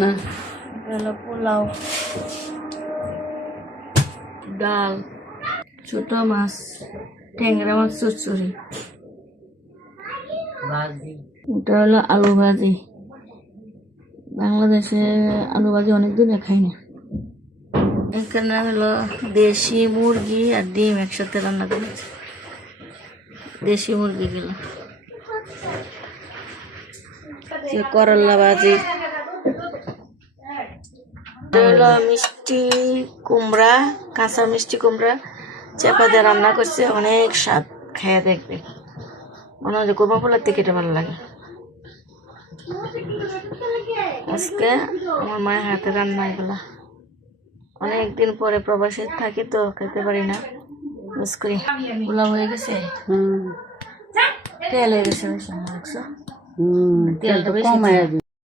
না হলো পোলাও, ডাল, ছোট মাছ, ট্যাংরা মাছ চচ্চড়ি, এটা হলো আলু ভাজি। বাংলাদেশে আলু ভাজি অনেকদিনে খাই না। এখানে হলো দেশি মুরগি আর ডিম একসাথে রান্না করেছে। দেশি মুরগি গুলো, করলা ভাজি, হলো মিষ্টি কুমড়া, কাঁচা মিষ্টি কুমড়া চেপা দিয়ে রান্না করছে, অনেক স্বাদ। খেয়ে দেখবে, মনে হয় কোমা ফুলের থেকে এটা ভালো লাগে। আজকে আমার মায়ের হাতে রান্না এগুলা, অনেকদিন পরে প্রবাসে থাকি তো খেতে পারি না, মিস করি। পোলাও হয়ে গেছে, তেল হয়ে গেছে বেশি, তেলটা বেশি।